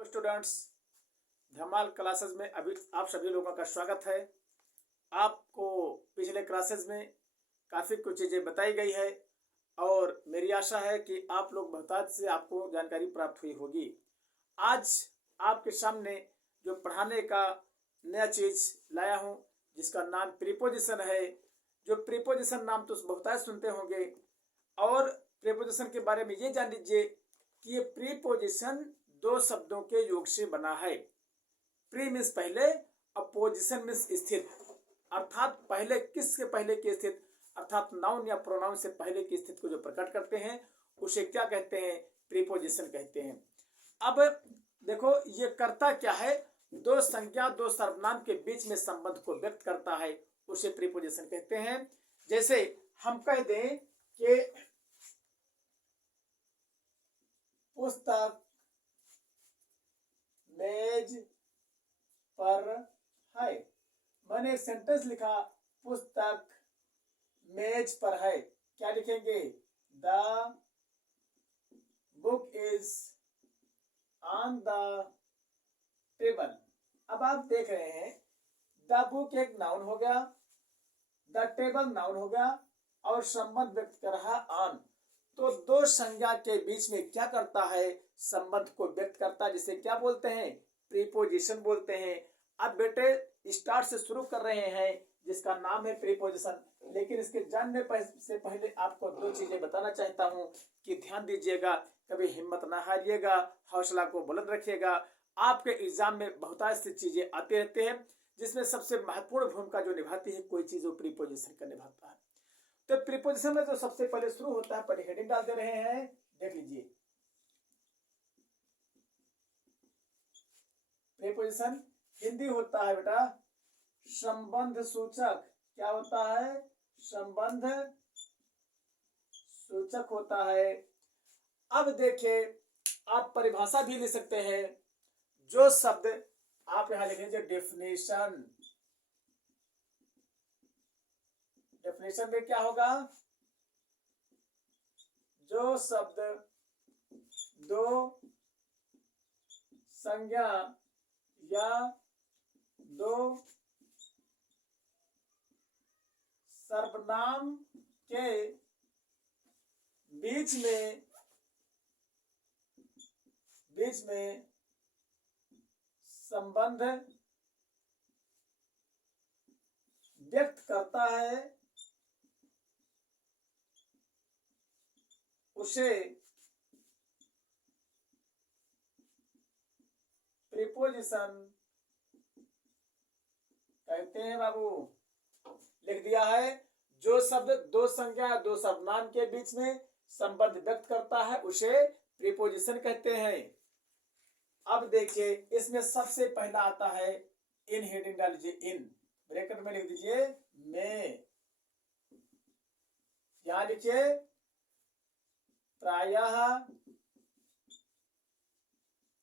Hello students, धमाल classes में अभी आप सभी लोगों का स्वागत है। आपको पिछले क्लासेस में काफ़ी कुछ चीज़ें बताई गई है और मेरी आशा है कि आप लोग बहुत से आपको जानकारी प्राप्त हुई होगी। आज आपके सामने जो पढ़ाने का नया चीज़ लाया हूँ जिसका नाम प्रीपोजिशन है। जो प्रीपोजिशन नाम तो बहुत सुनते होंगे और प्रीपोजिशन के बारे में ये जान लीजिए कि ये प्रीपोजिशन दो शब्दों के योग से बना है। प्री मीन्स पहले, अपोजिशन मीन्स स्थित, अर्थात पहले किसके पहले की स्थित, अर्थात नाउन या प्रोनाउन से पहले की स्थिति को जो प्रकट करते हैं उसे क्या कहते हैं? प्रीपोजिशन कहते हैं। अब देखो ये करता क्या है, दो संज्ञा दो सर्वनाम के बीच में संबंध को व्यक्त करता है, उसे प्रीपोजिशन कहते हैं। जैसे हम कह दें कि पुस्तक मेज पर है। मैंने एक सेंटेंस लिखा, पुस्तक मेज पर है। क्या लिखेंगे? The book is on the table. अब आप देख रहे हैं द बुक एक नाउन हो गया, द टेबल नाउन हो गया और संबंध व्यक्त कर रहा ऑन। तो दो संज्ञा के बीच में क्या करता है? संबंध को व्यक्त करता है, जिसे क्या बोलते हैं? प्रीपोजिशन बोलते हैं। अब बेटे स्टार्ट से शुरू कर रहे हैं जिसका नाम है प्रीपोजिशन, लेकिन इसके जानने से पहले आपको दो चीजें बताना चाहता हूं कि ध्यान दीजिएगा, कभी हिम्मत ना हारिएगा, हौसला को बुलंद रखिएगा। आपके एग्जाम में बहुत सी चीजें आते रहते हैं जिसमें सबसे महत्वपूर्ण भूमिका जो निभाती है कोई चीज, वो प्रीपोजिशन का निभाता है। तो प्रीपोजिशन में जो सबसे पहले शुरू होता है, पहले हेडिंग डाल दे रहे हैं, देख लीजिए। प्रीपोजिशन हिंदी होता है बेटा संबंध सूचक। क्या होता है? संबंध सूचक होता है। अब देखिए आप परिभाषा भी लिख सकते हैं। जो शब्द आप यहां लिखेंगे डेफिनेशन, डेफिनेशन में क्या होगा? जो शब्द दो संज्ञा या दो सर्वनाम के बीच में संबंध व्यक्त करता है उसे प्रीपोजिशन कहते हैं। बाबू लिख दिया है, जो शब्द दो संज्ञा दो सर्वनाम के बीच में संबंध व्यक्त करता है उसे प्रीपोजिशन कहते हैं। अब देखिए इसमें सबसे पहला आता है इन। हेडिंग डाल लीजिए, इन ब्रैकेट में लिख दीजिए में। यहां लिखिए प्रायः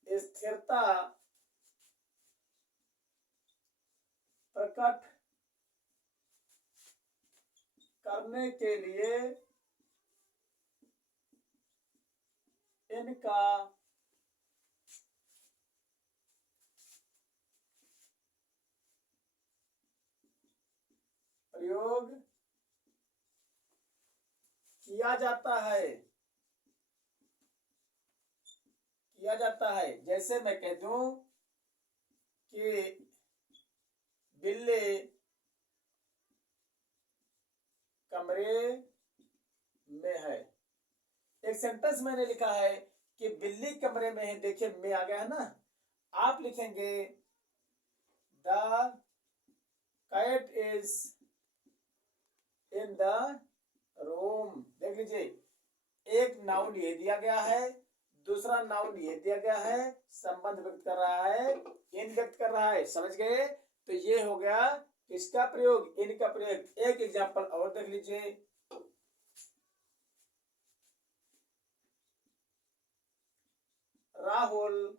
स्थिरता प्रकट करने के लिए इनका प्रयोग किया जाता है। जैसे मैं कह दूं कि बिल्ली कमरे में है। एक सेंटेंस मैंने लिखा है कि बिल्ली कमरे में है। देखिए में आ गया है ना। आप लिखेंगे the cat is in the room. देख लीजिए, एक नाउन ये दिया गया है, दूसरा नाउन ये दिया गया है, संबंध व्यक्त कर रहा है, इन व्यक्त कर रहा है। समझ गए? तो ये हो गया किसका प्रयोग? इन का प्रयोग। एक एग्जांपल और देख लीजिए, राहुल।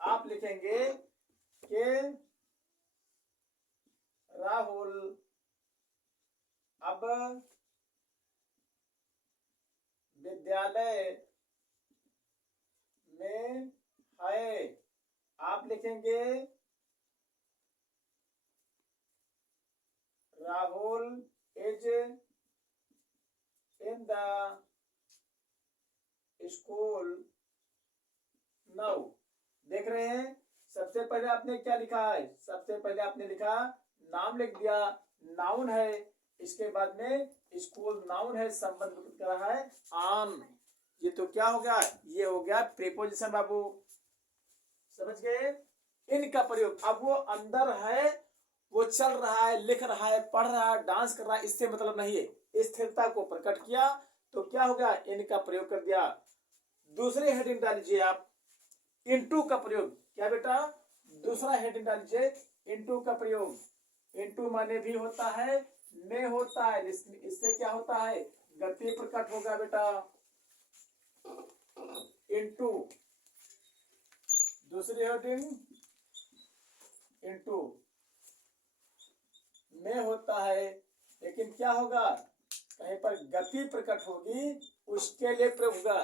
आप लिखेंगे कि राहुल अब विद्यालय लिखेंगे Rahul is in the school now. देख रहे हैं, सबसे पहले आपने क्या लिखा है, सबसे पहले आपने लिखा नाम लिख दिया, नाउन है, इसके बाद में स्कूल नाउन है, संबंध कर रहा है ऑन। ये तो क्या हो गया, ये हो गया प्रीपोजिशन बाबू, समझ गए। इनका प्रयोग, अब वो अंदर है, वो चल रहा है, लिख रहा है, पढ़ रहा है, डांस कर रहा है, इससे मतलब नहीं है, स्थिरता को प्रकट किया तो क्या हो गया, इनका प्रयोग कर दिया। दूसरी हेडिंग डाल लीजिए आप, इनटू का प्रयोग। क्या बेटा, दूसरा हेडिंग डाल लीजिए, इनटू का प्रयोग। इनटू माने भी होता है, में होता है, इससे क्या होता है, गति प्रकट होगा बेटा। इनटू, दूसरी हेडिंग इनटू, में होता है, लेकिन क्या होगा, कहीं पर गति प्रकट होगी, उसके लिए प्रयोग होगा।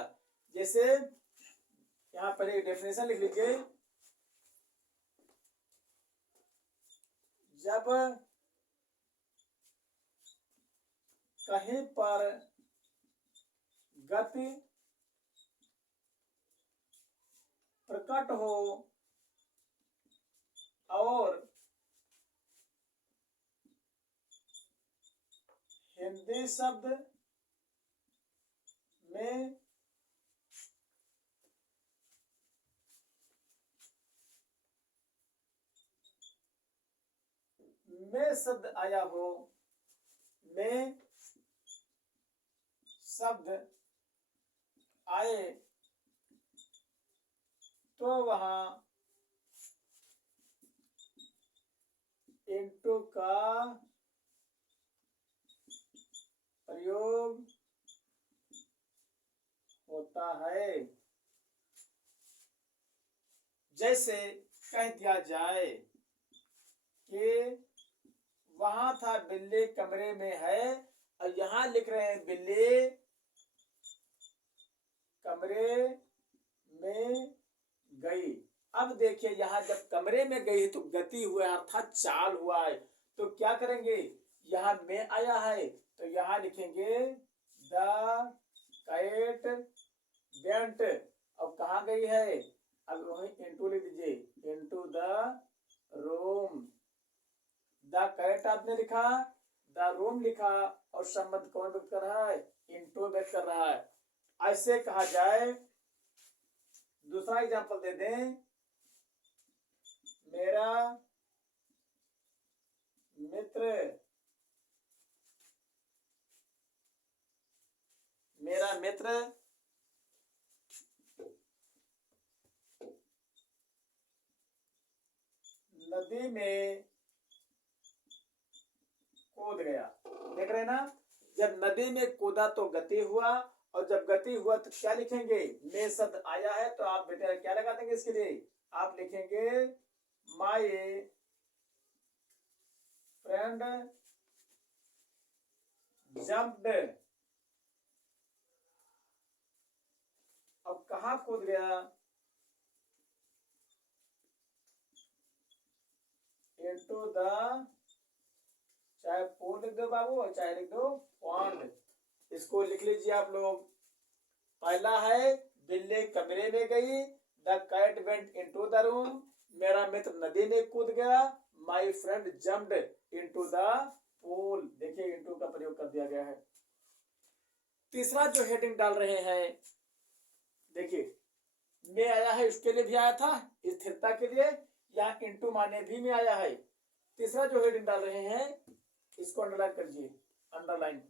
जैसे यहां पर एक डेफिनेशन लिख लीजिए, जब कहीं पर गति प्रकट हो और हिंदी शब्द में शब्द आया हो, में शब्द आए तो वहां इनटू का प्रयोग होता है। जैसे कह दिया जाए कि वहां था बिल्ली कमरे में है, और यहां लिख रहे हैं बिल्ली कमरे में गई। अब देखिए, यहां जब कमरे में गई तो गति हुआ अर्थात चाल हुआ है, तो क्या करेंगे, यहां में आया है तो यहां लिखेंगे द कैट वेंट। अब कहा गई है, अब वही इनटू लिख दीजिए, into the room. The cat आपने लिखा, द रूम लिखा, और संबंध कौन व्यक्त कर रहा है, इनटू व्यक्त कर रहा है। ऐसे कहा जाए, दूसरा एग्जांपल दे दें, मेरा मित्र, मेरा मित्र नदी में कूद गया। देख रहे ना, जब नदी में कूदा तो गति हुआ, और जब गति हुआ तो क्या लिखेंगे, में शब्द आया है, तो आप बेटा क्या लगा देंगे इसके लिए, आप लिखेंगे माय फ्रेंड जंप्ड। अब कहां कूद गया, इनटू द, चाहे पूल लिख दो बाबू और चाहे लिख दो पॉन्ड। इसको लिख लीजिए आप लोग। पहला है बिल्ली कमरे में गई, the cat went into the room, मेरा मित्र नदी में कूद गया, my friend jumped into the pool. देखिए, इनटू का प्रयोग कर दिया गया है। तीसरा जो हेडिंग डाल रहे हैं, देखिए, में आया है, उसके लिए भी आया था स्थिरता के लिए, यहाँ इनटू माने भी में आया है। तीसरा जो हेडिंग डाल रहे हैं, इसको अंडरलाइन कर लीजिए, अंडरलाइन।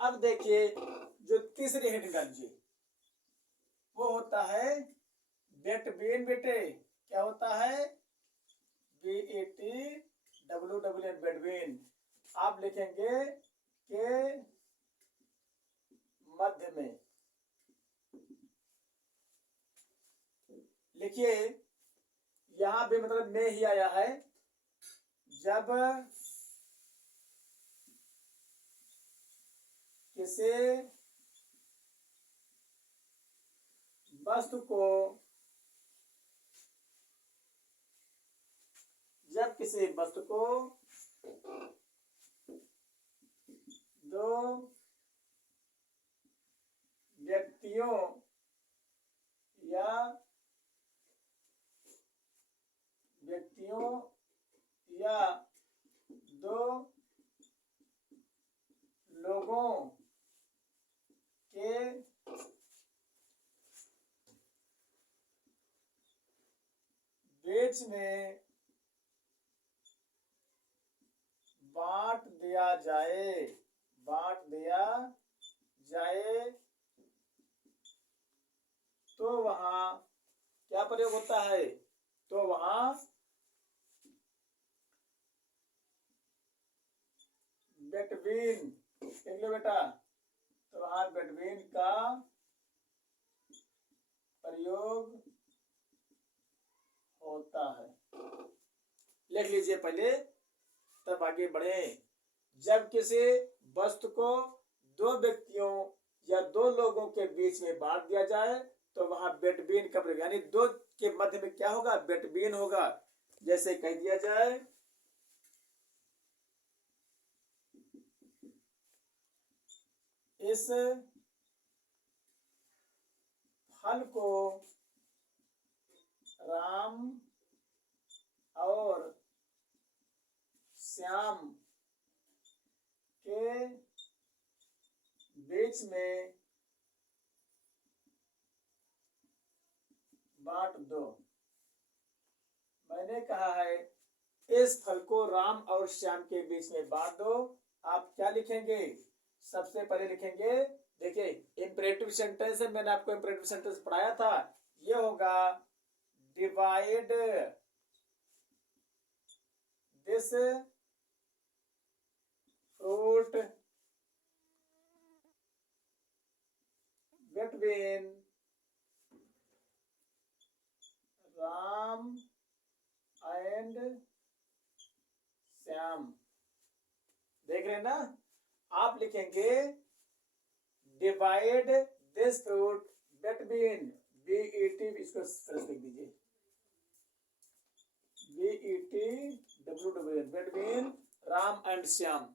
अब देखिए, जो तीसरी हेडिंग डाल लीजिए, वो होता है बेटवीन। बेटे क्या होता है, BETWWN, बेटवीन। आप लिखेंगे के मध्य में। लिखिए, यहाँ भी मतलब में ही आया है। जब किसी वस्तु को दो व्यक्तियों या दो लोगों के बीच में बांट दिया जाए तो वहां क्या प्रयोग होता है? तो वहां बिटवीन, देख लो बेटा, तो वहां बिटवीन का प्रयोग होता है। लिख लीजिए पहले, तब आगे बढ़े। जब किसी वस्तु को दो व्यक्तियों या दो लोगों के बीच में बांट दिया जाए तो वहां बिटवीन का प्रयोग, यानी दो के मध्य में क्या होगा? बिटवीन होगा। जैसे कह दिया जाए, इस फल को राम और श्याम के बीच में बांट दो। मैंने कहा है इस फल को राम और श्याम के बीच में बांट दो। आप क्या लिखेंगे? सबसे पहले लिखेंगे, देखिए इंपरेटिव सेंटेंस है, मैंने आपको इंपरेटिव सेंटेंस पढ़ाया था। ये होगा divide this fruit between Ram and Shyam. देख रहे हैं ना? आप लिखेंगे divide this fruit between, BET, इसको लिख दीजिए, BETWWN, between Ram and Shyam.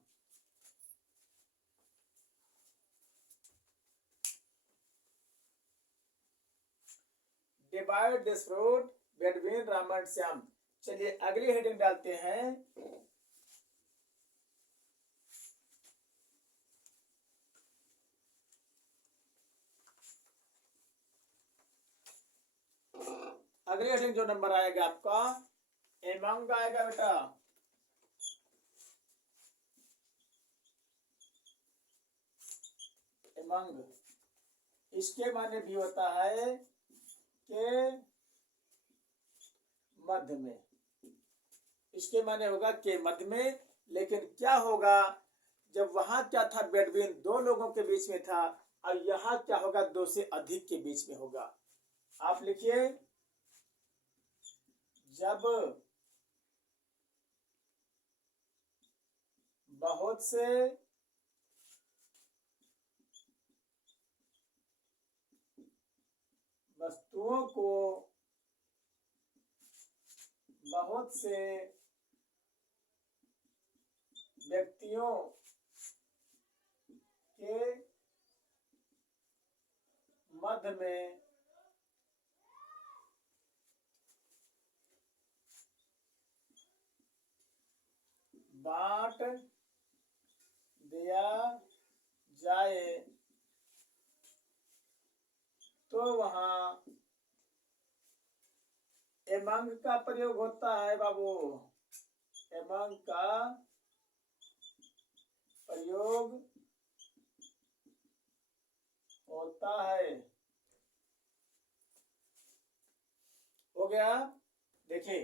Divide this fruit between Ram and Shyam. चलिए अगली हेडिंग डालते हैं। अगली हेडिंग जो नंबर आएगा आपका एमंग आएगा बेटा। एमंग, इसके माने भी होता है के मध्य में। इसके माने होगा के मध्य में, लेकिन क्या होगा जब वहां क्या था? बिटवीन, दो लोगों के बीच में था, और यहां क्या होगा? दो से अधिक के बीच में होगा। आप लिखिए, जब बहुत से वस्तुओं को बहुत से व्यक्तियों के मध्य में बांट दिया जाए तो वहां एमंग का प्रयोग होता है बाबू। एमंग का प्रयोग होता है। हो गया? देखिए,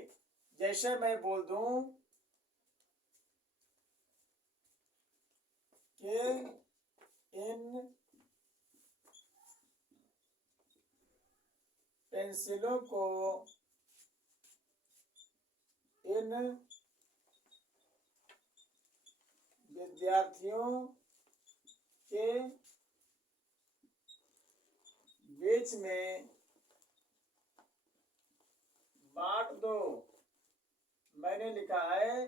जैसे मैं बोल दूं कि इन पेंसिलों को इन विद्यार्थियों के बीच में बांट दो। मैंने लिखा है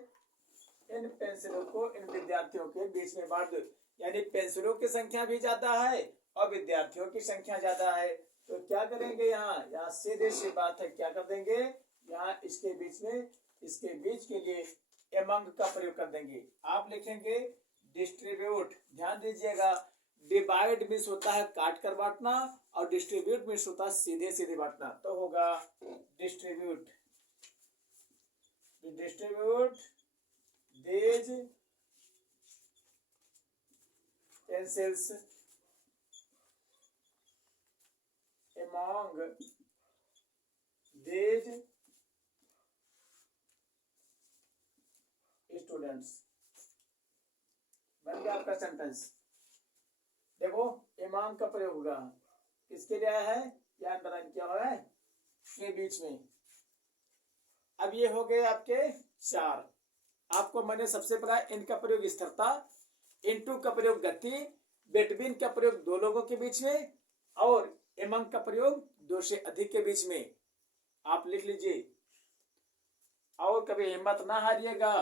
इन पेंसिलों को इन विद्यार्थियों के बीच में बांट दो, यानी पेंसिलों की संख्या भी ज्यादा है और विद्यार्थियों की संख्या ज्यादा है। तो क्या करेंगे, यहाँ सीधे सी बात है, क्या कर देंगे, यहाँ इसके बीच के लिए एमंग का प्रयोग कर देंगे। आप लिखेंगे डिस्ट्रीब्यूट। ध्यान दीजिएगा, डिवाइड मीन्स होता है काट कर बांटना और डिस्ट्रीब्यूट मीन्स होता है सीधे सीधे बांटना। तो होगा distribute. Distribute these pencils among these students। बन गया आपका सेंटेंस। देखो एमांग का प्रयोग होगा, किसके लिए आया है, याद बताएं क्या है, के बीच में। अब ये हो गए आपके चार। आपको मैंने सबसे पढ़ा इनका प्रयोग स्थिरता, इनटू का प्रयोग गति, बिटवीन का प्रयोग दो लोगों के बीच में और एमंग का प्रयोग दो से अधिक के बीच में। आप लिख लीजिए और कभी हिम्मत ना हारिएगा।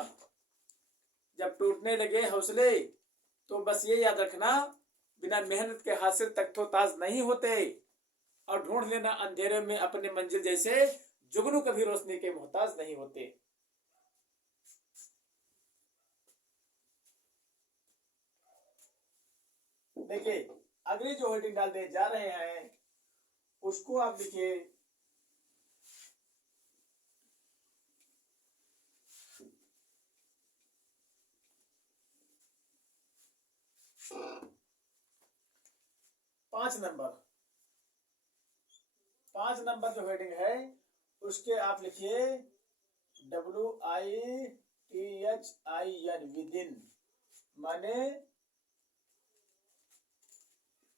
जब टूटने लगे हौसले तो बस ये याद रखना, बिना मेहनत के हासिल तख्तो-ताज नहीं होते और ढूंढ लेना अंधेरे में अपने मंजिल जैसे जुगनू कभी रोशनी के मोहताज नहीं होते। देखिए अगली जो हेडिंग डालने जा रहे हैं उसको आप लिखिए पांच नंबर जो हेडिंग है उसके आप लिखिए WITHIN विदिन। माने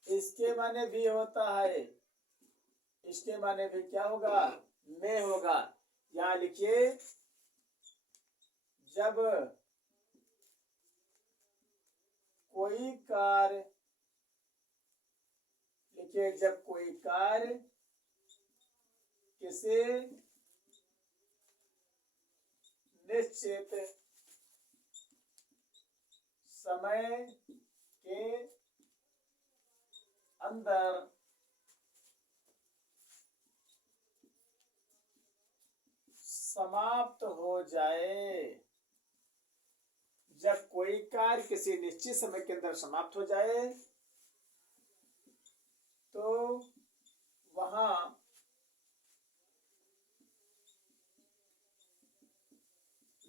इसके माने भी होता है, इसके माने भी क्या होगा, में होगा। यहां लिखिए जब कोई कार्य, लिखिए जब कोई कार्य किसी निश्चित समय के अंदर समाप्त हो जाए, जब कोई कार्य किसी निश्चित समय के अंदर समाप्त हो जाए तो वहां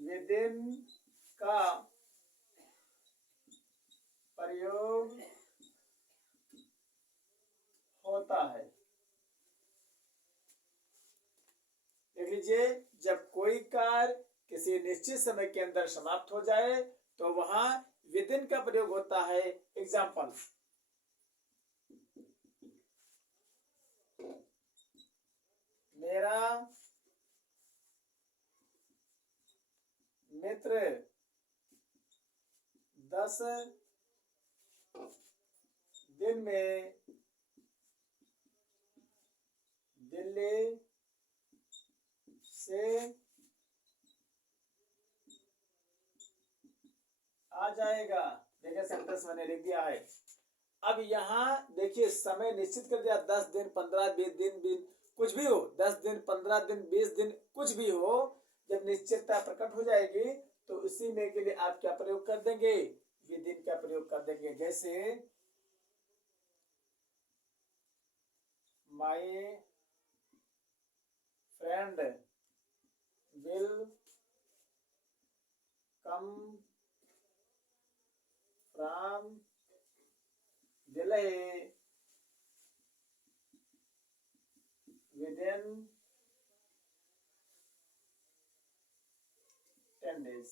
विदिन का प्रयोग होता है। देख लीजिए, जब कोई कार्य किसी निश्चित समय के अंदर समाप्त हो जाए तो वहां विदिन का प्रयोग होता है। एग्जाम्पल, मेरा मित्र 10 दिन में दिल्ली से आ जाएगा। देखिए सेंटेंस मैंने लिख दिया है। अब यहाँ देखिए समय निश्चित कर दिया, 10 दिन 15 20 दिन कुछ भी हो, 10 दिन 15 दिन 20 दिन कुछ भी हो, जब निश्चितता प्रकट हो जाएगी तो उसी में के लिए आप क्या प्रयोग कर देंगे, विदिन का प्रयोग कर देंगे। जैसे my friend will come from Delhi within 10 days।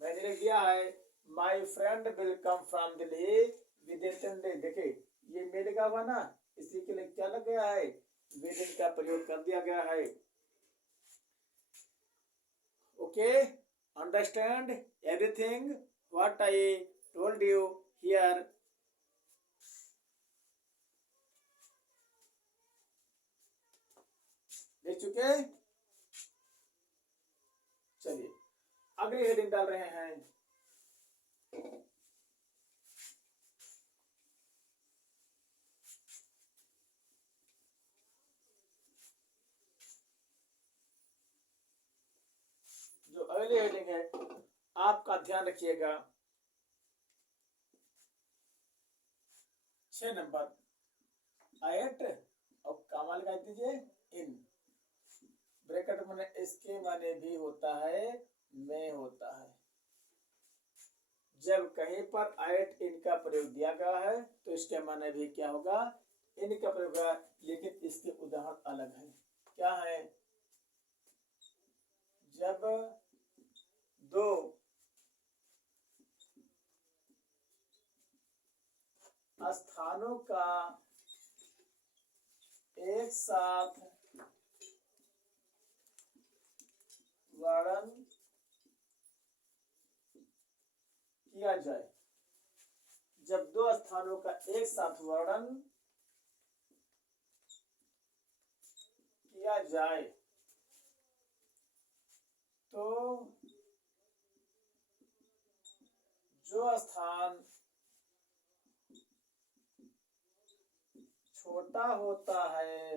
मैंने लिख दिया है my friend will come from Delhi within 10 days। देखिए ये में लिखा हुआ ना, इसी के लिए क्या लग गया है, विदिन का प्रयोग कर दिया गया है। Okay, understand everything what I told you here. लिख चुके? चलिए अगली हेडिंग डाल रहे हैं। जो अगली हेडिंग है आपका ध्यान रखिएगा, 6 नंबर एट और कामा लगा दीजिए इन। ब्रैकेट में इसके माने भी होता है, में होता है। जब कहीं पर एट इन का प्रयोग दिया गया है तो इसके माने भी क्या होगा, इन का प्रयोग होगा। लेकिन इसके उदाहरण अलग है। क्या है? जब दो स्थानों का एक साथ वर्णन किया जाए, जब दो स्थानों का एक साथ वर्णन किया जाए तो जो स्थान छोटा होता है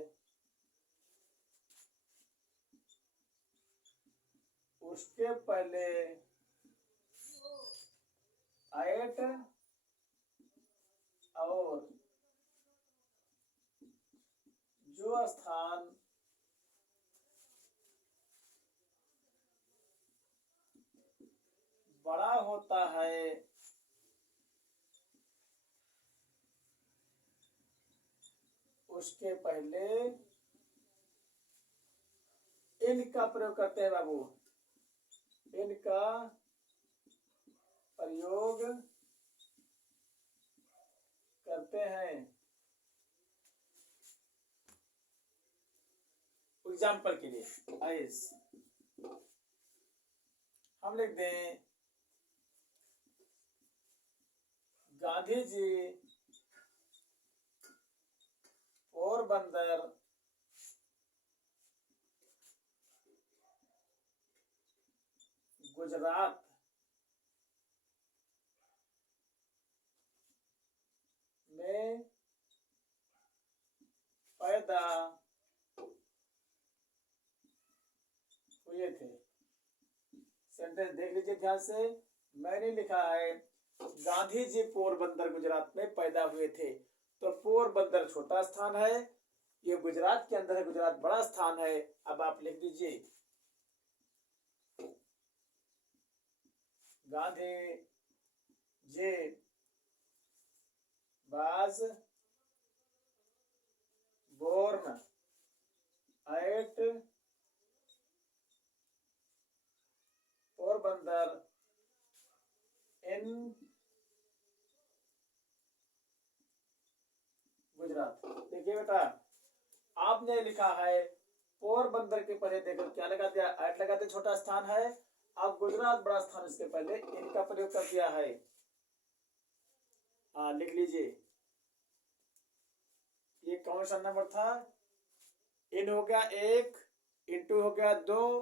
उसके पहले एट और जो स्थान बड़ा होता है उसके पहले इनका प्रयोग करते हैं बाबू। इनका प्रयोग करते हैं। एग्जाम्पल के लिए आइस हम लिख दें, गांधी जी पोरबंदर गुजरात में पैदा हुए थे। सेंटेंस देख लीजिए ध्यान से। मैंने लिखा है गांधी जी पोरबंदर गुजरात में पैदा हुए थे, तो पोरबंदर छोटा स्थान है, ये गुजरात के अंदर है, गुजरात बड़ा स्थान है। अब आप लिख दीजिए Gandhi ji was born at Porbandar इन गुजरात। देखिए बेटा, आपने लिखा है पोरबंदर के पहले देखो क्या लगा दिया, एट लगा दिया, छोटा स्थान है। अब गुजरात बड़ा स्थान, इसके पहले इनका प्रयोग कर दिया है। हाँ लिख लीजिए, ये कौन सा नंबर था? इन हो गया 1, इंटू हो गया 2,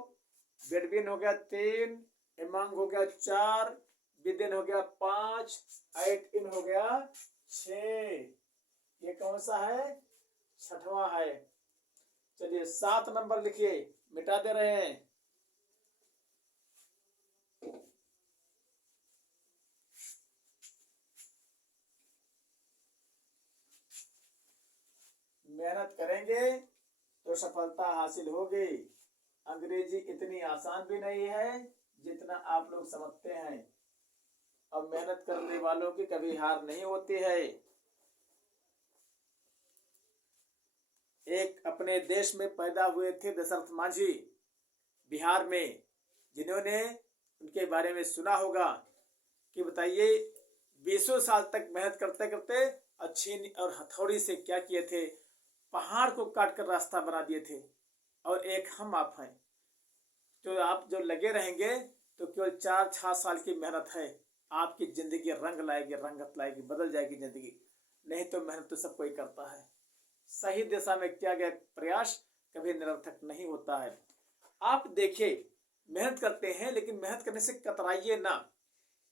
बिटवीन हो गया 3, एमंग हो गया 4, विदिन हो गया 5, एट इन हो गया 6। ये कौन सा है? 6वां है। चलिए 7 नंबर लिखिए, मिटा दे रहे हैं। मेहनत करेंगे तो सफलता हासिल होगी। अंग्रेजी इतनी आसान भी नहीं है जितना आप लोग समझते हैं। अब मेहनत करने वालों की कभी हार नहीं होती है। एक अपने देश में पैदा हुए थे दशरथ मांझी, बिहार में, जिन्होंने उनके बारे में सुना होगा कि बताइए 20 साल तक मेहनत करते करते अच्छी और हथौड़ी से क्या किए थे, पहाड़ को काट कर रास्ता बना दिए थे। और एक हम आप हैं तो आप जो लगे रहेंगे तो केवल 4-6 साल की मेहनत है, आपकी जिंदगी रंग लाएगी, रंगत लाएगी, बदल जाएगी जिंदगी। नहीं तो मेहनत तो सब कोई करता है। सही दिशा में किया गया प्रयास कभी निरर्थक नहीं होता है। आप देखिए, मेहनत करते हैं लेकिन मेहनत करने से कतराइए ना।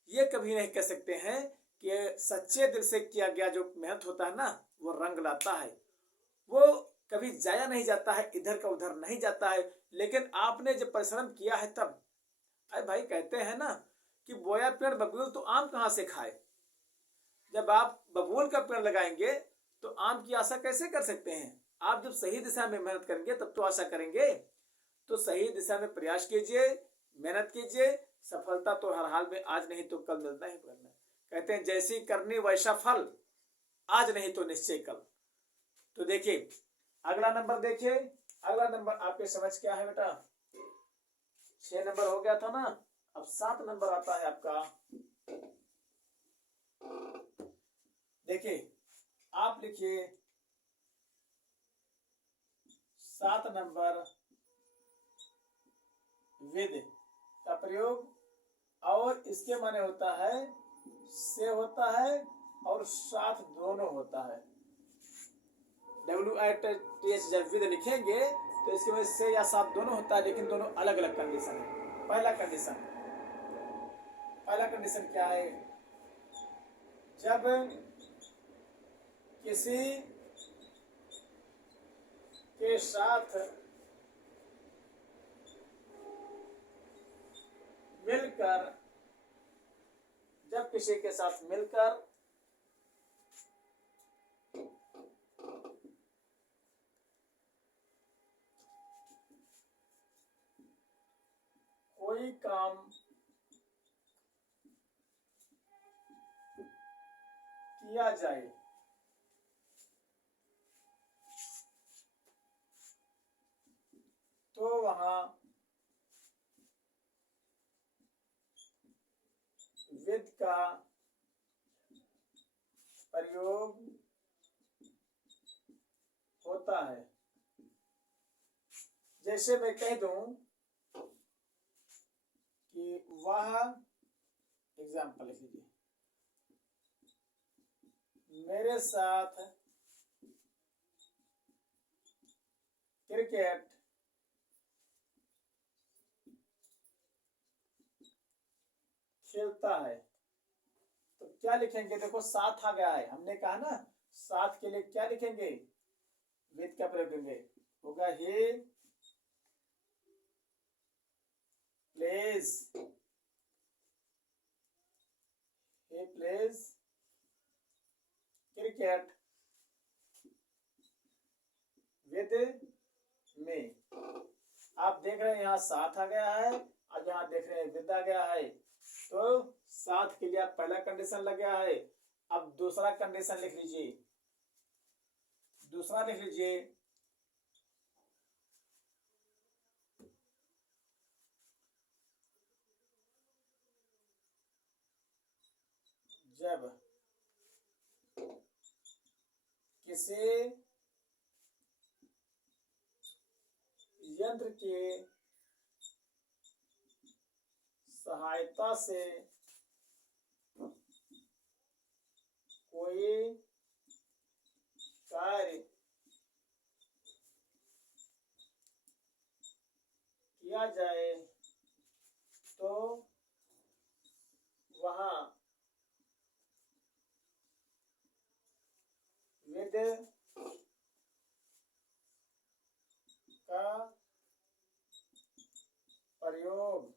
ये कभी नहीं कह सकते हैं कि सच्चे दिल से किया गया जो मेहनत होता है ना, वो रंग लाता है, वो कभी जाया नहीं जाता है, इधर का उधर नहीं जाता है। लेकिन आपने जब परिश्रम किया है तब, अरे भाई कहते हैं ना कि बोया पेड़ बबूल तो आम कहाँ से खाए। जब आप बबूल का पेड़ लगाएंगे तो आम की आशा कैसे कर सकते हैं। आप जब सही दिशा में मेहनत करेंगे तब तो आशा करेंगे। तो सही दिशा में प्रयास कीजिए, मेहनत कीजिए, सफलता तो हर हाल में आज नहीं तो कल मिलता ही मिलना। कहते हैं जैसी करनी वैसा फल, आज नहीं तो निश्चय कल। तो देखिए अगला नंबर देखिए, अगला नंबर आपके समझ क्या है बेटा, 6 नंबर हो गया था ना, अब 7 नंबर आता है आपका। देखिए आप लिखिए 7 नंबर, विद का प्रयोग, और इसके माने होता है से होता है और साथ दोनों होता है। WITH जब विद लिखेंगे तो इसके में से या साथ दोनों होता है, लेकिन दोनों अलग अलग कंडीशन है। पहला कंडीशन क्या है, जब किसी के साथ मिलकर, जब किसी के साथ मिलकर कोई काम किया जाए तो वहां विद का प्रयोग होता है। जैसे मैं कह दूं कि वह, एग्जाम्पल लिख लीजिए, मेरे साथ क्रिकेट खेलता है, तो क्या लिखेंगे, देखो साथ आ गया है, हमने कहा ना साथ के लिए क्या लिखेंगे, विद का प्रयोग करेंगे, होगा ही प्लेज क्रिकेट विद में। आप देख रहे हैं यहाँ साथ आ गया है और यहाँ देख रहे हैं विद आ गया है। तो साथ के लिए पहला कंडीशन लग गया है। अब दूसरा कंडीशन लिख लीजिए, दूसरा लिख लीजिए, जब किसी यंत्र के सहायता से कोई कार्य किया जाए तो वहां विद का प्रयोग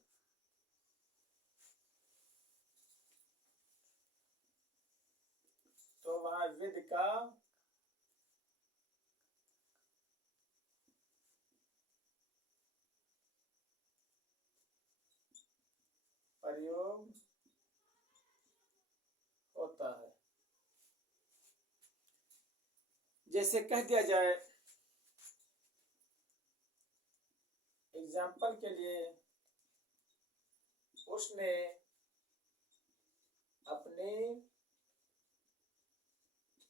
तो वहां विद का प्रयोग होता है। जैसे कह दिया जाए, एग्जाम्पल के लिए, उसने अपनी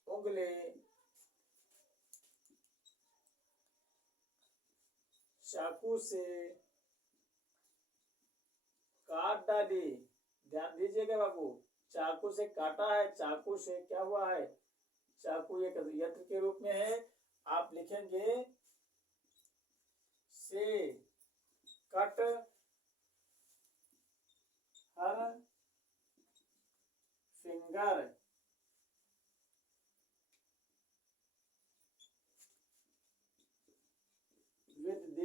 उंगली चाकू से काट डाली। ध्यान दीजिएगा बाबू, चाकू से काटा है, चाकू से क्या हुआ है, चाकू एक यंत्र के रूप में है। आप लिखेंगे से cut her finger with the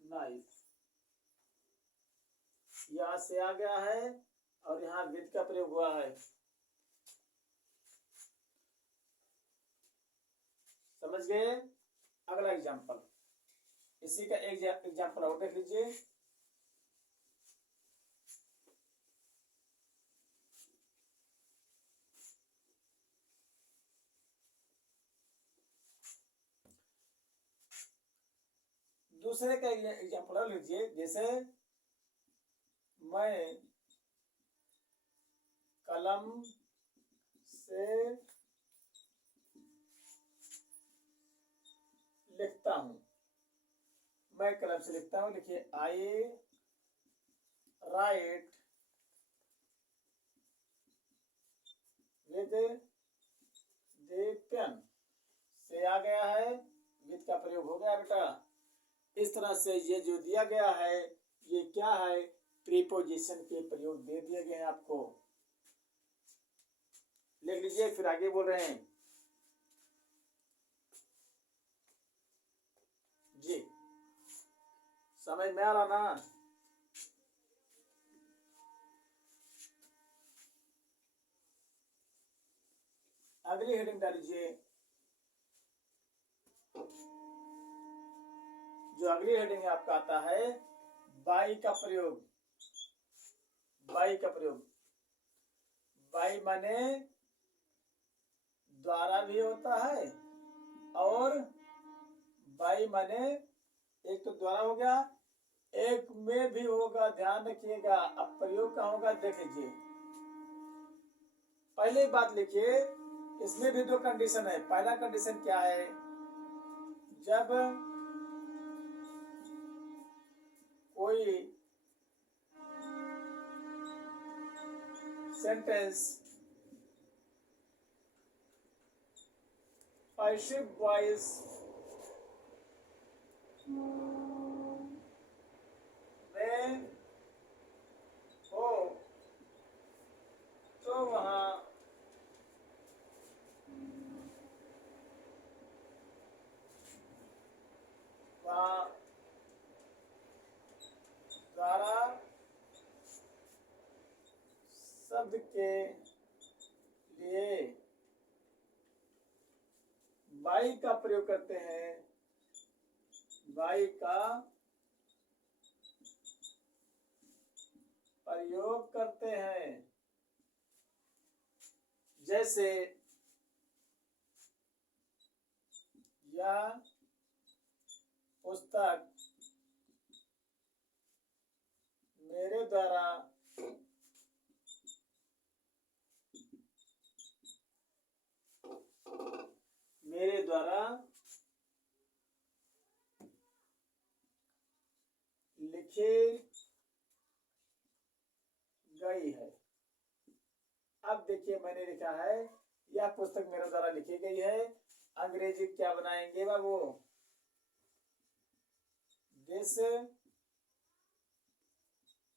knife. यहां से आ गया है और यहाँ विद का प्रयोग हुआ है। समझ गए। अगला एग्जाम्पल, इसी का एक एग्जाम्पल और देख लीजिए। दूसरे का एग्जाम्पल लीजिए। जैसे मैं कलम से लिखता हूं, मैं कलम से लिखता हूं। लिखिए आई राइट विद द पेन। से आ गया है, विद का प्रयोग हो गया बेटा। इस तरह से ये जो दिया गया है ये क्या है, प्रीपोजिशन के प्रयोग दे दिए गए हैं आपको। लिख लीजिए, फिर आगे बोल रहे हैं जी। समझ में आ रहा ना। अगली हेडिंग डाल लीजिए। जो अगली हेडिंग आपका आता है बाई का प्रयोग। बाई का प्रयोग, बाई माने द्वारा भी होता है, और बाई माने एक तो द्वारा हो गया, एक में भी होगा। ध्यान रखिएगा। अब प्रयोग का होगा, देख लीजिए। पहले बात लिखिए, इसमें भी दो कंडीशन है। पहला कंडीशन क्या है, जब कोई सेंटेंस पैसिव वॉइस में हो तो वहां द्वारा शब्द के लिए बाई का प्रयोग करते हैं। बाई का प्रयोग करते हैं। जैसे यह पुस्तक मेरे द्वारा लिखी गई है। अब देखिए, मैंने लिखा है यह पुस्तक मेरे द्वारा लिखी गई है। अंग्रेजी क्या बनाएंगे बाबू, this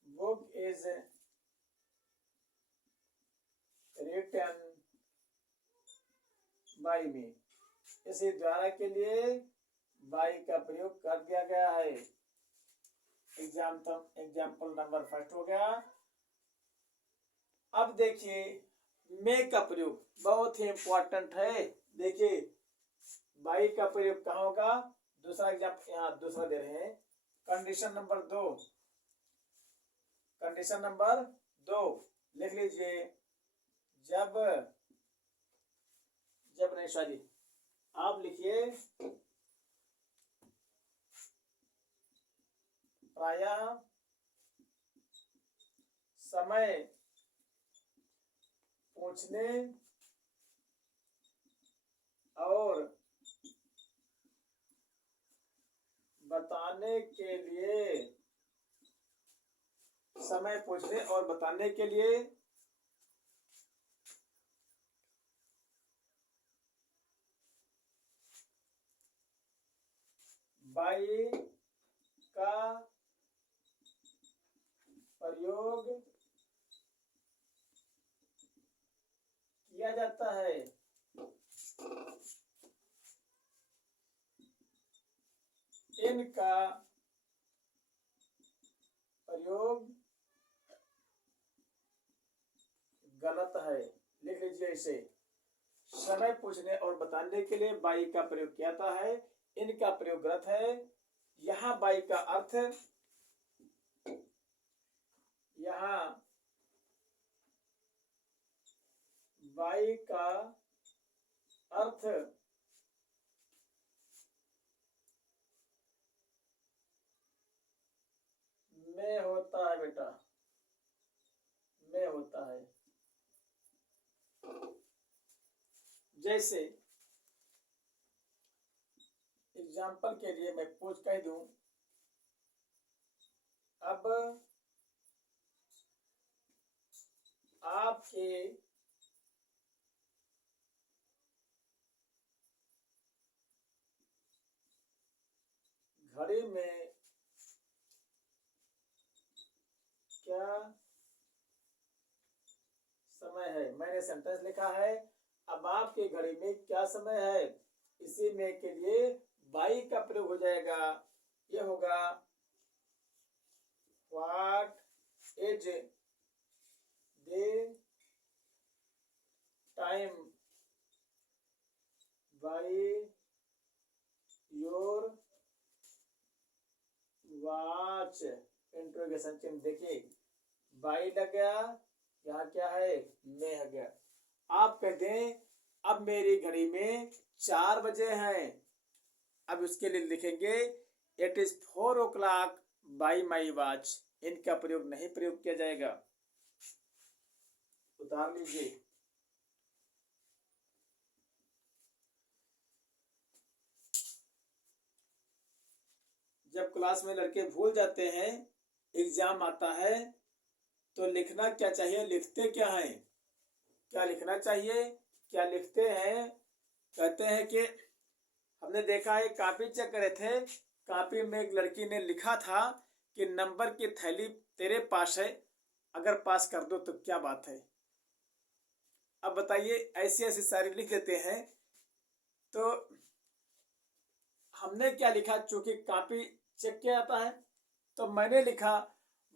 book is written by me. इसी द्वारा के लिए बाई का प्रयोग कर दिया गया है। एग्जाम्पल नंबर फर्स्ट हो गया। अब देखिए, मे का प्रयोग बहुत ही इंपॉर्टेंट है। देखिए, बाई का प्रयोग कहाँ होगा, दूसरा एग्जाम्पल यहाँ दूसरा दे रहे हैं। कंडीशन नंबर 2, कंडीशन नंबर 2 लिख लीजिए। जब नहीं, सॉरी, आप लिखिए प्रायः समय पूछने और बताने के लिए समय पूछने और बताने के लिए बाई का प्रयोग किया जाता है। इनका प्रयोग गलत है। लिख लीजिए इसे। समय पूछने और बताने के लिए बाई का प्रयोग किया जाता है, इनका प्रयोग गलत है। यहाँ बाई का अर्थ, यहाँ बाई का अर्थ में होता है बेटा, में होता है। जैसे एग्जाम्पल के लिए मैं पूछ कह दूं, अब आपके घड़ी में क्या समय है। मैंने सेंटेंस लिखा है, अब आपके घड़ी में क्या समय है। इसी में के लिए बाई का प्रयोग हो जाएगा। ये होगा what is the time by your watch. Interrogation चिन्ह देखिए, बाई लग गया, यहाँ क्या है, में है गया। आप कहते हैं अब मेरी घड़ी में 4 बजे हैं। अब उसके लिए लिखेंगे it is 4 o'clock by my watch. इनका प्रयोग नहीं प्रयोग किया जाएगा। उतार लीजिए। जब क्लास में लड़के भूल जाते हैं, एग्जाम आता है, तो लिखना क्या चाहिए, लिखते क्या हैं, क्या लिखना चाहिए, क्या लिखते हैं। कहते हैं कि हमने देखा है, कॉपी चेक करे थे, कॉपी में एक लड़की ने लिखा था कि नंबर की थैली तेरे पास है, अगर पास कर दो तो क्या बात है। अब बताइए, ऐसी ऐसी सारी लिख देते हैं। तो हमने क्या लिखा, चूंकि कॉपी चेक किया जाता है, तो मैंने लिखा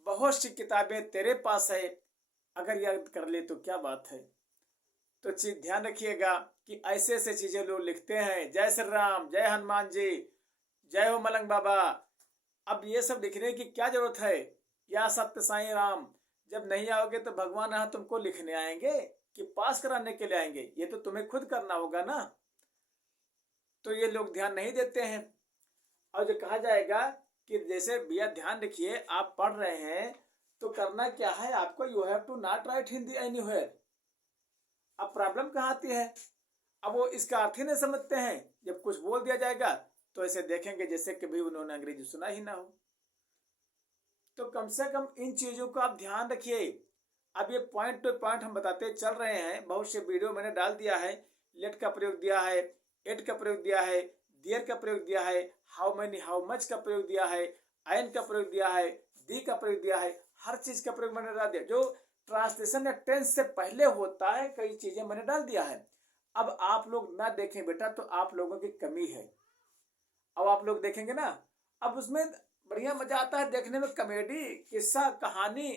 बहुत सी किताबें तेरे पास है, अगर याद कर ले तो क्या बात है। तो चीज ध्यान रखिएगा कि ऐसे ऐसे चीजें लोग लिखते हैं। जय श्री राम, जय हनुमान जी, जय हो मलंग बाबा। अब ये सब लिखने की क्या जरूरत है। या सत्य साईं राम, जब नहीं आओगे तो भगवान यहाँ तुमको लिखने आएंगे कि पास कराने के लिए आएंगे। ये तो तुम्हें खुद करना होगा ना। तो ये लोग ध्यान नहीं देते हैं। और जो कहा जाएगा कि जैसे भैया ध्यान रखिए, आप पढ़ रहे हैं तो करना क्या है आपको, you have to not write Hindi anywhere. अब प्रॉब्लम कहाँ आती है, अब वो इसका अर्थ ही नहीं समझते हैं। जब कुछ बोल दिया जाएगा तो ऐसे देखेंगे जैसे कभी उन्होंने अंग्रेजी सुना ही ना हो। तो कम से कम इन चीजों का आप ध्यान रखिए। अब ये पॉइंट टू पॉइंट हम बताते चल रहे हैं। बहुत से वीडियो मैंने डाल दिया है। लेट का प्रयोग दिया है, एट का प्रयोग दिया है, देयर का प्रयोग दिया है, हाउ मेनी हाउ मच का प्रयोग दिया है, आयन का प्रयोग दिया है, दी का प्रयोग दिया है। हर चीज का प्रयोग मैंने डाल दिया। जो ट्रांसलेशन या टेंस से पहले होता है, कई चीजें मैंने डाल दिया है। अब आप लोग ना देखें बेटा तो आप लोगों की कमी है। अब आप लोग देखेंगे ना, अब उसमें बढ़िया मजा आता है देखने में। कॉमेडी, किस्सा, कहानी,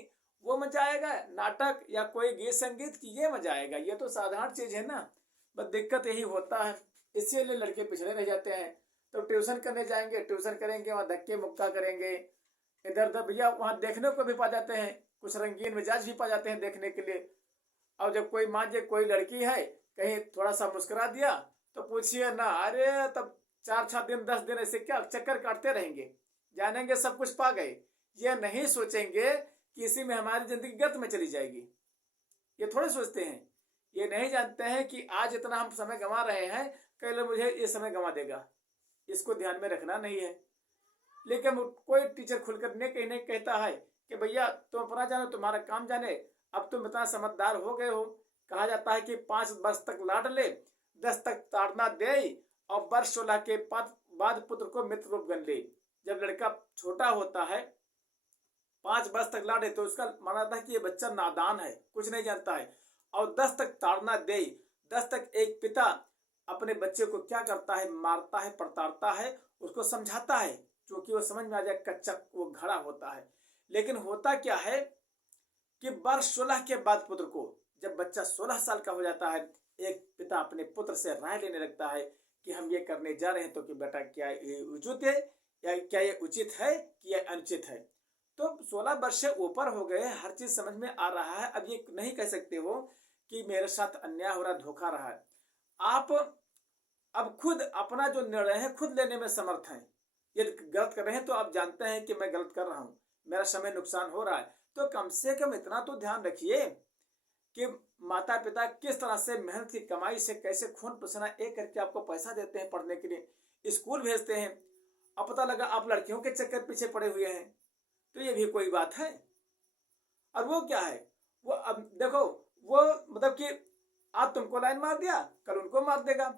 वो मजा आएगा। नाटक या कोई गीत संगीत की, ये मजा आएगा। ये तो साधारण चीज है ना। बस दिक्कत यही होता है, इसीलिए लड़के पिछड़े रह जाते हैं। तो ट्यूशन करने जाएंगे, ट्यूशन करेंगे, वहाँ धक्के मुक्का करेंगे, इधर उधर। भैया वहाँ देखने को भी पा जाते हैं, कुछ रंगीन मिजाज भी पा जाते हैं देखने के लिए। और जब कोई मान लीजिए कोई लड़की है, कहीं थोड़ा सा मुस्कुरा दिया तो पूछिए ना, अरे तब 4-6 दिन 10 दिन ऐसे क्या चक्कर काटते रहेंगे। जानेंगे सब कुछ पा गए। ये नहीं सोचेंगे कि इसी में हमारी जिंदगी गत में चली जाएगी। ये थोड़े सोचते हैं। ये नहीं जानते हैं कि आज इतना हम समय गंवा रहे हैं, कल मुझे ये समय गंवा देगा। इसको ध्यान में रखना नहीं है। लेकिन कोई टीचर खुलकर नहीं कहता है कि भैया तुम अपना जानो, तुम्हारा काम जाने, अब तुम इतना समझदार हो गए हो। कहा जाता है कि 5 वर्ष तक लाड ले, 10 तक ताड़ना दे, और वर्ष 16 के बाद पुत्र को मित्र रूप गण ले। जब लड़का छोटा होता है, 5 वर्ष तक लाडे, तो उसका माना था कि ये बच्चा नादान है, कुछ नहीं जानता है। और 10 तक ताड़ना दे, 10 तक एक पिता अपने बच्चे को क्या करता है, मारता है, प्रताड़ता है, उसको समझाता है, क्योंकि वो समझ में आ जाए, कच्चा वो घड़ा होता है। लेकिन होता क्या है कि वर्ष 16 के बाद पुत्र को, जब बच्चा 16 साल का हो जाता है, एक पिता अपने पुत्र से राय लेने लगता है कि हम ये करने जा रहे हैं, तो कि बेटा क्या ये उचित है, या क्या ये उचित है कि यह अनुचित है। तो 16 वर्ष से ऊपर हो गए, हर चीज समझ में आ रहा है। अब ये नहीं कह सकते हो कि मेरे साथ अन्याय हो रहा, धोखा रहा है। आप अब खुद अपना जो निर्णय है खुद लेने में समर्थ हैं। ये गलत कर रहे हैं तो आप जानते हैं कि मैं गलत कर रहा हूं, मेरा समय नुकसान हो रहा है, तो कम से कम इतना तो ध्यान रखिए कि माता पिता किस तरह से मेहनत की कमाई से कैसे खून पसीना एक करके आपको पैसा देते हैं, पढ़ने के लिए स्कूल भेजते हैं। अब पता लगा आप लड़कियों के चक्कर पीछे पड़े हुए हैं, तो ये भी कोई बात है। और वो क्या है, वो अब देखो, वो मतलब कि आज तुमको लाइन मार दिया, कल उनको मार देगा,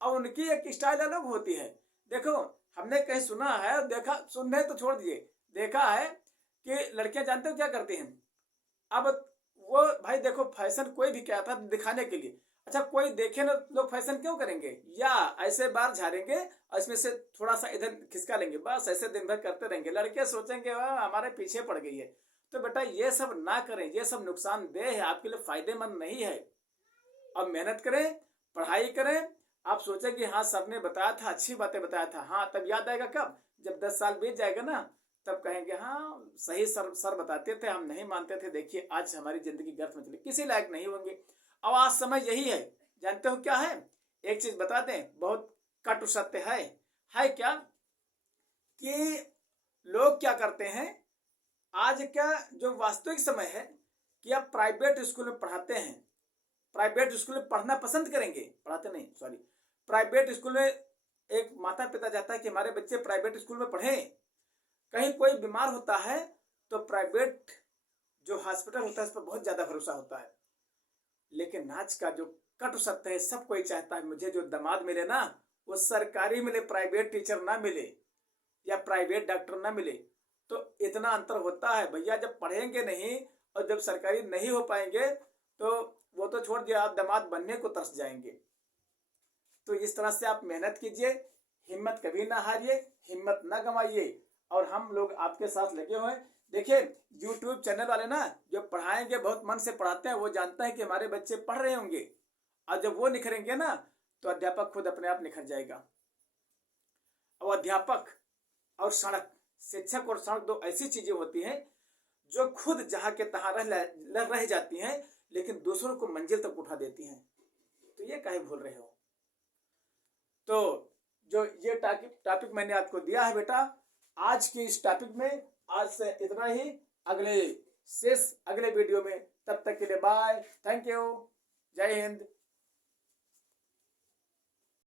और उनकी एक स्टाइल अलग होती है। देखो, हमने कहीं सुना है, देखा, सुनने तो छोड़ दिए, देखा है कि लड़कियां जानते हो क्या करती हैं। अब वो भाई देखो, फैशन कोई भी क्या था दिखाने के लिए, अच्छा कोई देखे ना, लोग फैशन क्यों करेंगे, या ऐसे बार झाड़ेंगे और इसमें से थोड़ा सा इधर खिसका लेंगे, बस ऐसे दिन भर करते रहेंगे। लड़के सोचेंगे वाह हमारे पीछे पड़ गई है। तो बेटा ये सब ना करें, ये सब नुकसानदेह है, आपके लिए फायदेमंद नहीं है। अब मेहनत करें, पढ़ाई करें। आप सोचे कि हाँ सर ने बताया था, अच्छी बातें बताया था, हाँ तब याद आएगा कब, जब 10 साल बीत जाएगा ना, तब कहेंगे हाँ सही सर बताते थे, हम नहीं मानते थे, देखिए आज हमारी जिंदगी गर्त में चली, किसी लायक नहीं होंगे। अब आज समय यही है, जानते हो क्या है, एक चीज बता दें, बहुत कटु सत्य है क्या, कि लोग क्या करते हैं, आज का जो वास्तविक समय है कि आप प्राइवेट स्कूल में पढ़ाते हैं, प्राइवेट स्कूल में पढ़ना पसंद करेंगे, पढ़ाते नहीं सॉरी, प्राइवेट स्कूल में एक माता पिता चाहता है कि हमारे बच्चे प्राइवेट स्कूल में पढ़ें। कहीं कोई बीमार होता है तो प्राइवेट जो हॉस्पिटल होता है उस पर बहुत ज्यादा भरोसा होता है। लेकिन आज का जो कटु सत्य है, सब कोई चाहता है मुझे जो दामाद मिले ना, वो सरकारी मिले, प्राइवेट टीचर ना मिले या प्राइवेट डॉक्टर ना मिले। तो इतना अंतर होता है भैया, जब पढ़ेंगे नहीं और जब सरकारी नहीं हो पाएंगे तो वो तो छोड़ दिया, आप दामाद बनने को तरस जाएंगे। तो इस तरह से आप मेहनत कीजिए, हिम्मत कभी ना हारिए, हिम्मत ना गंवाइए, और हम लोग आपके साथ लगे हुए हैं। देखिए YouTube चैनल वाले ना जो पढ़ाएंगे, बहुत मन से पढ़ाते हैं, वो जानते हैं कि हमारे बच्चे पढ़ रहे होंगे, और जब वो निखरेंगे ना तो अध्यापक खुद अपने आप निखर जाएगा। और अध्यापक और सड़क, शिक्षक और सड़क दो ऐसी चीजें होती हैं जो खुद जहां के तहां रह जाती हैं, लेकिन दूसरों को मंजिल तक उठा देती हैं। तो ये काहे भूल रहे हो। तो जो ये टॉपिक मैंने आपको दिया है बेटा, आज की इस टॉपिक में आज से इतना ही, अगले वीडियो में, तब तक के लिए बाय, थैंक यू, जय हिंद।